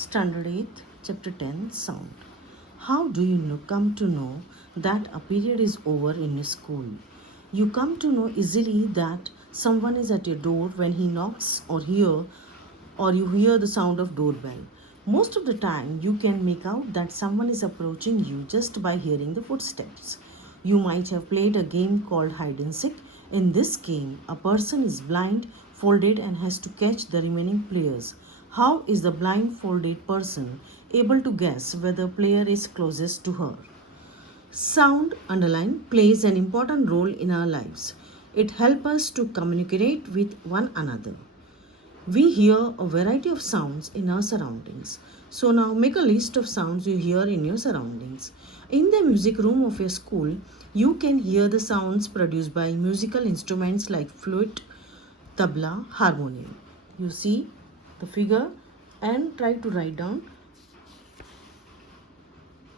Standard 8, Chapter 10, Sound. How do you come to know that a period is over in your school? You come to know easily that someone is at your door when he knocks or you hear the sound of doorbell. Most of the time you can make out that someone is approaching you just by hearing the footsteps. You might have played a game called hide and seek. In this game, a person is blind, folded, and has to catch the remaining players. How is the blindfolded person able to guess whether player is closest to her? Sound, underline, plays an important role in our lives. It helps us to communicate with one another. We hear a variety of sounds in our surroundings. So now make a list of sounds you hear in your surroundings. In the music room of your school, you can hear the sounds produced by musical instruments like flute, tabla, harmonium. You see the figure and try to write down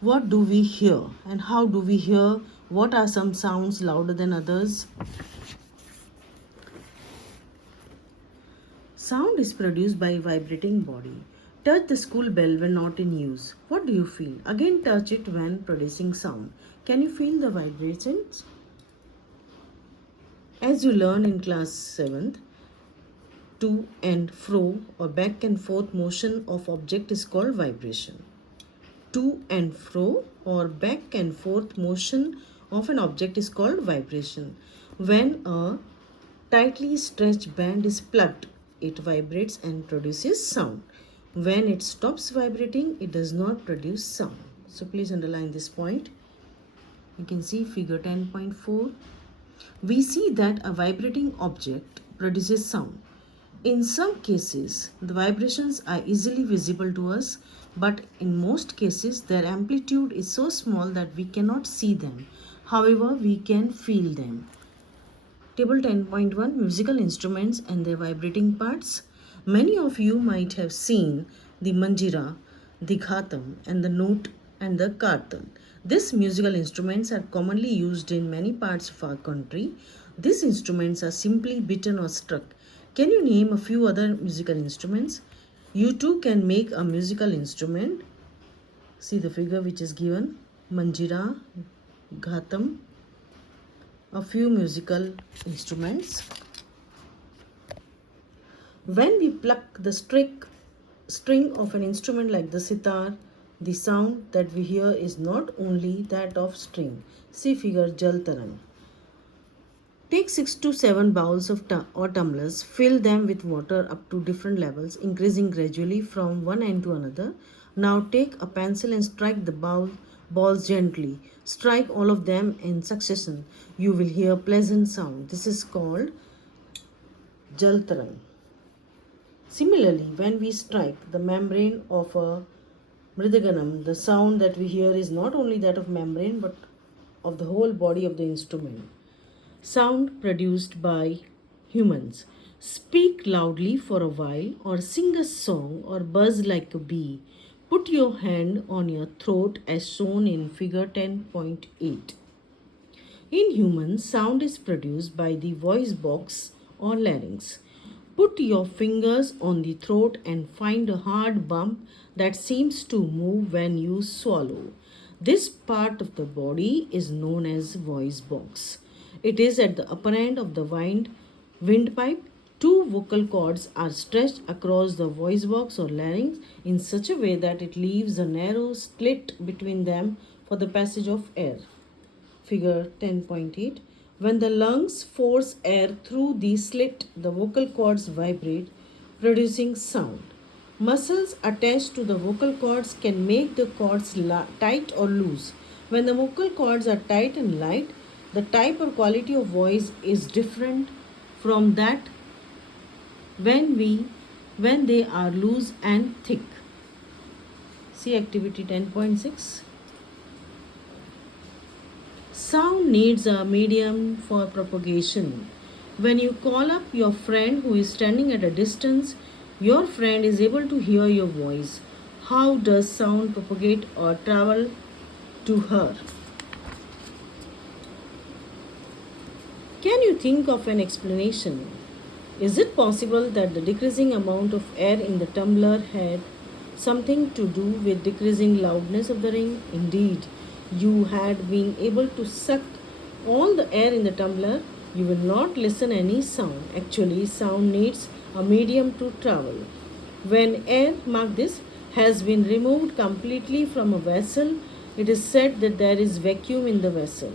what do we hear and how do we hear, what are some sounds louder than others. Sound is produced by vibrating body. Touch the school bell when not in use. What do you feel? Again touch it when producing sound. Can you feel the vibrations? As you learn in class 7th, to and fro or back and forth motion of object is called vibration. To and fro or back and forth motion of an object is called vibration. When a tightly stretched band is plucked, it vibrates and produces sound. When it stops vibrating, it does not produce sound. So please underline this point. You can see figure 10.4. We see that a vibrating object produces sound. In some cases, the vibrations are easily visible to us, but in most cases, their amplitude is so small that we cannot see them. However, we can feel them. Table 10.1, Musical Instruments and their vibrating parts. Many of you might have seen the manjira, the ghatam, and the note and the kartan. These musical instruments are commonly used in many parts of our country. These instruments are simply beaten or struck. Can you name a few other musical instruments? You too can make a musical instrument. See the figure which is given. Manjira, ghatam, a few musical instruments. When we pluck the string of an instrument like the sitar, the sound that we hear is not only that of string. See figure Jal Tarang. Take 6 to 7 bowls or tumblers, fill them with water up to different levels, increasing gradually from one end to another. Now take a pencil and strike the balls gently. Strike all of them in succession. You will hear pleasant sound. This is called Jal Tarang. Similarly, when we strike the membrane of a mridaganam, the sound that we hear is not only that of membrane but of the whole body of the instrument. Sound produced by humans. Speak loudly for a while or sing a song or buzz like a bee. Put your hand on your throat as shown in figure 10.8. In humans, sound is produced by the voice box or larynx. Put your fingers on the throat and find a hard bump that seems to move when you swallow. This part of the body is known as voice box. It is at the upper end of the windpipe. Two vocal cords are stretched across the voice box or larynx in such a way that it leaves a narrow slit between them for the passage of air. Figure 10.8. When the lungs force air through the slit, the vocal cords vibrate, producing sound. Muscles attached to the vocal cords can make the cords tight or loose. When the vocal cords are tight and light, the type or quality of voice is different from that when they are loose and thick. See activity 10.6. Sound needs a medium for propagation. When you call up your friend who is standing at a distance, your friend is able to hear your voice. How does sound propagate or travel to her? Can you think of an explanation? Is it possible that the decreasing amount of air in the tumbler had something to do with decreasing loudness of the ring? Indeed, you had been able to suck all the air in the tumbler, you will not listen any sound. Actually, sound needs a medium to travel. When air, mark this, has been removed completely from a vessel, it is said that there is vacuum in the vessel.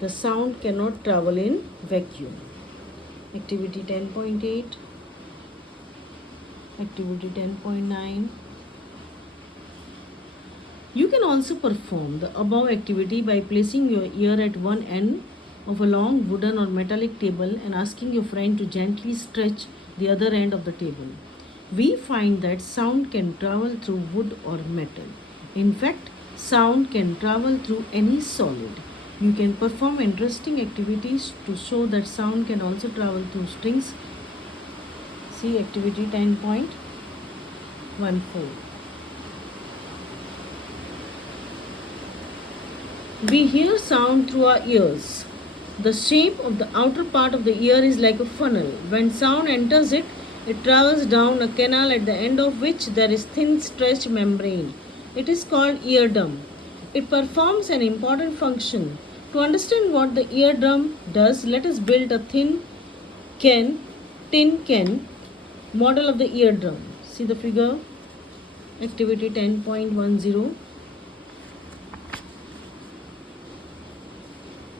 The sound cannot travel in vacuum. Activity 10.8, activity 10.9. You can also perform the above activity by placing your ear at one end of a long wooden or metallic table and asking your friend to gently stretch the other end of the table. We find that sound can travel through wood or metal. In fact, sound can travel through any solid. You can perform interesting activities to show that sound can also travel through strings. See activity 10.14. We hear sound through our ears. The shape of the outer part of the ear is like a funnel. When sound enters it, it travels down a canal at the end of which there is thin stretched membrane. It is called eardrum. It performs an important function. To understand what the eardrum does, let us build a tin can model of the eardrum. See the figure, activity 10.10.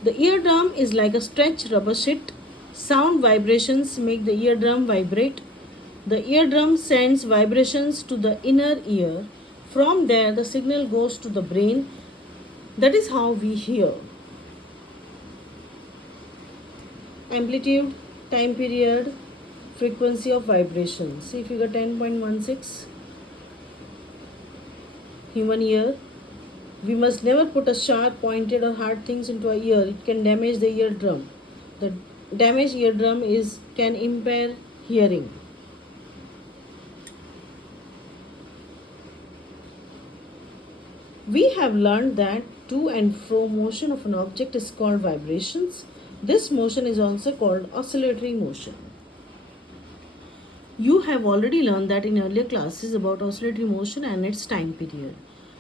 The eardrum is like a stretched rubber sheet. Sound vibrations make the eardrum vibrate. The eardrum sends vibrations to the inner ear. From there, the signal goes to the brain. That is how we hear. Amplitude, time period, frequency of vibration. See figure 10.16. Human ear. We must never put a sharp, pointed, or hard things into our ear. It can damage the eardrum. The damaged eardrum can impair hearing. We have learned that to and fro motion of an object is called vibrations. This motion is also called oscillatory motion. You have already learned that in earlier classes about oscillatory motion and its time period.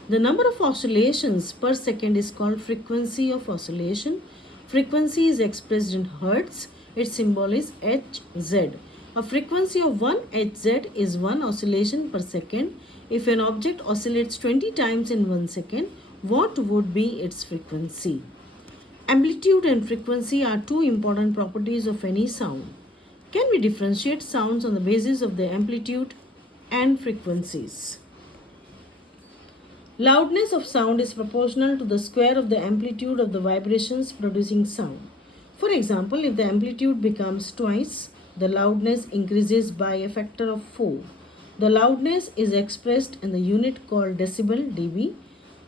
The number of oscillations per second is called frequency of oscillation. Frequency is expressed in hertz. Its symbol is Hz. A frequency of 1 Hz is 1 oscillation per second. If an object oscillates 20 times in 1 second, what would be its frequency? Amplitude and frequency are two important properties of any sound. Can we differentiate sounds on the basis of their amplitude and frequencies? Loudness of sound is proportional to the square of the amplitude of the vibrations producing sound. For example, if the amplitude becomes twice, the loudness increases by a factor of 4. The loudness is expressed in the unit called decibel, dB.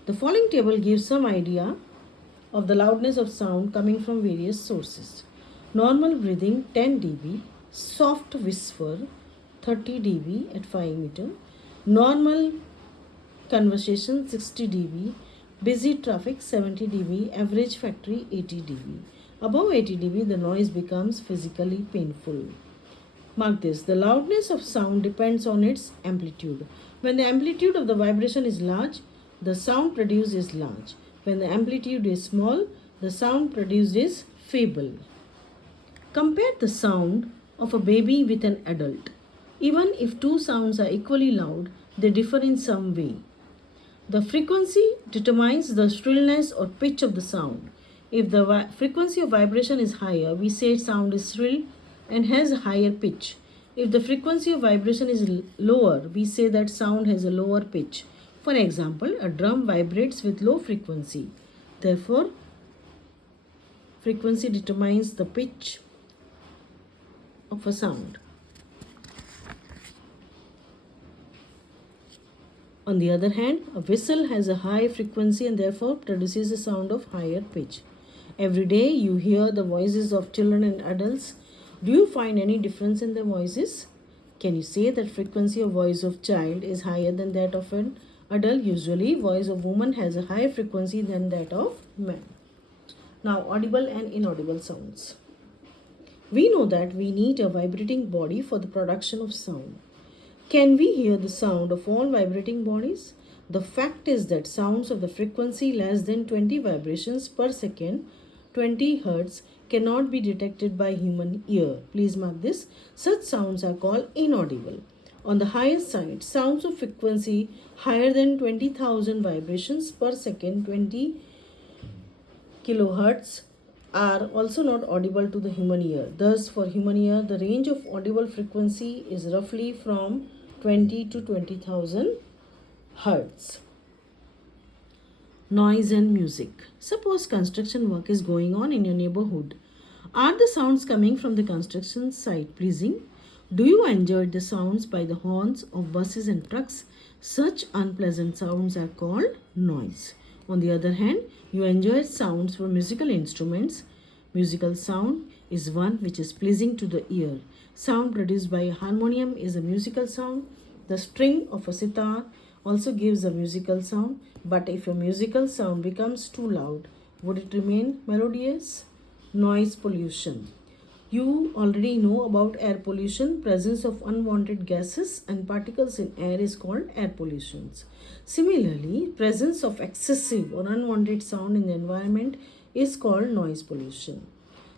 The following table gives some idea of the loudness of sound coming from various sources. Normal breathing 10 dB, soft whisper 30 dB at 5 meter, normal conversation 60 dB, busy traffic 70 dB, average factory 80 dB. Above 80 dB, the noise becomes physically painful. Mark this, the loudness of sound depends on its amplitude. When the amplitude of the vibration is large, the sound produced is large. When the amplitude is small, the sound produced is feeble. Compare the sound of a baby with an adult. Even if two sounds are equally loud, they differ in some way. The frequency determines the shrillness or pitch of the sound. If the frequency of vibration is higher, we say sound is shrill and has a higher pitch. If the frequency of vibration is lower, we say that sound has a lower pitch. For example, a drum vibrates with low frequency. Therefore, frequency determines the pitch of a sound. On the other hand, a whistle has a high frequency and therefore produces a sound of higher pitch. Every day you hear the voices of children and adults. Do you find any difference in their voices? Can you say that frequency of voice of child is higher than that of an adult? Usually, voice of woman has a higher frequency than that of man. Now, audible and inaudible sounds. We know that we need a vibrating body for the production of sound. Can we hear the sound of all vibrating bodies? The fact is that sounds of the frequency less than 20 vibrations per second, 20 hertz, cannot be detected by human ear. Please mark this. Such sounds are called inaudible. On the higher side, sounds of frequency higher than 20,000 vibrations per second, 20 kilohertz, are also not audible to the human ear. Thus, for human ear, the range of audible frequency is roughly from 20 to 20,000 hertz. Noise and music. Suppose construction work is going on in your neighborhood. Are the sounds coming from the construction site pleasing? Do you enjoy the sounds by the horns of buses and trucks? Such unpleasant sounds are called noise. On the other hand, you enjoy sounds from musical instruments. Musical sound is one which is pleasing to the ear. Sound produced by a harmonium is a musical sound. The string of a sitar also gives a musical sound, but if a musical sound becomes too loud, would it remain melodious? Noise pollution. You already know about air pollution. Presence of unwanted gases and particles in air is called air pollution. Similarly, presence of excessive or unwanted sound in the environment is called noise pollution.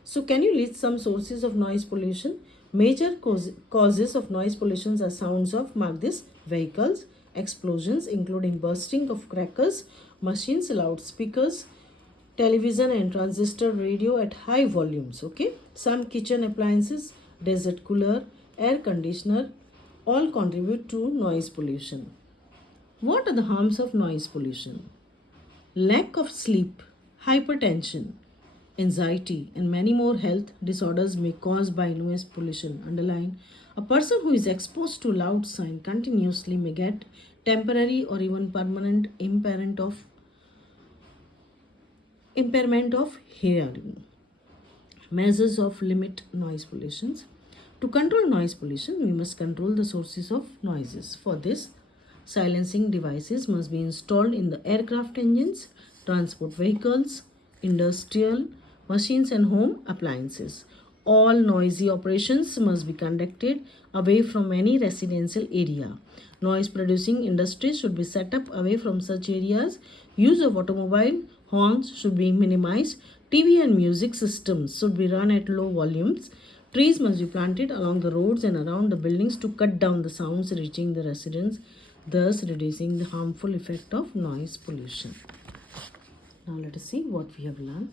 So, can you list some sources of noise pollution? Major causes of noise pollution are sounds of, mark this, vehicles, explosions including bursting of crackers, machines, loudspeakers, television and transistor radio at high volumes. Okay, some kitchen appliances, desert cooler, air conditioner, all contribute to noise pollution. What are the harms of noise pollution? Lack of sleep, hypertension, anxiety, and many more health disorders may caused by noise pollution. Underline, a person who is exposed to loud sound continuously may get temporary or even permanent impairment of hearing. Measures of limit noise pollution. To control noise pollution, we must control the sources of noises. For this, silencing devices must be installed in the aircraft engines, transport vehicles, industrial machines, and home appliances. All noisy operations must be conducted away from any residential area. Noise producing industries should be set up away from such areas. Use of automobile horns should be minimized. TV and music systems should be run at low volumes. Trees must be planted along the roads and around the buildings to cut down the sounds reaching the residents, thus reducing the harmful effect of noise pollution. Now let us see what we have learned.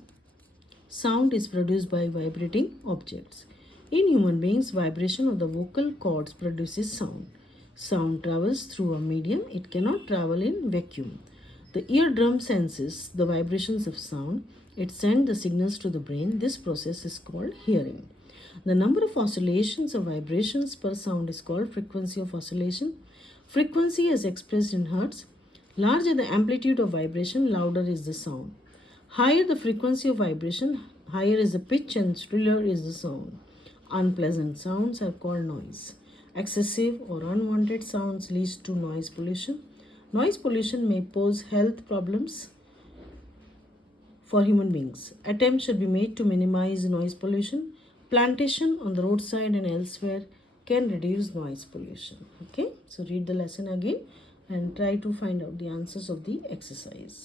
Sound is produced by vibrating objects. In human beings, vibration of the vocal cords produces sound. Sound travels through a medium, it cannot travel in vacuum. The eardrum senses the vibrations of sound, it sends the signals to the brain. This process is called hearing. The number of oscillations or vibrations per sound is called frequency of oscillation. Frequency is expressed in hertz. Larger the amplitude of vibration, louder is the sound. Higher the frequency of vibration, higher is the pitch and shriller is the sound. Unpleasant sounds are called noise. Excessive or unwanted sounds leads to noise pollution. Noise pollution may pose health problems for human beings. Attempts should be made to minimize noise pollution. Plantation on the roadside and elsewhere can reduce noise pollution. Okay, so read the lesson again and try to find out the answers of the exercise.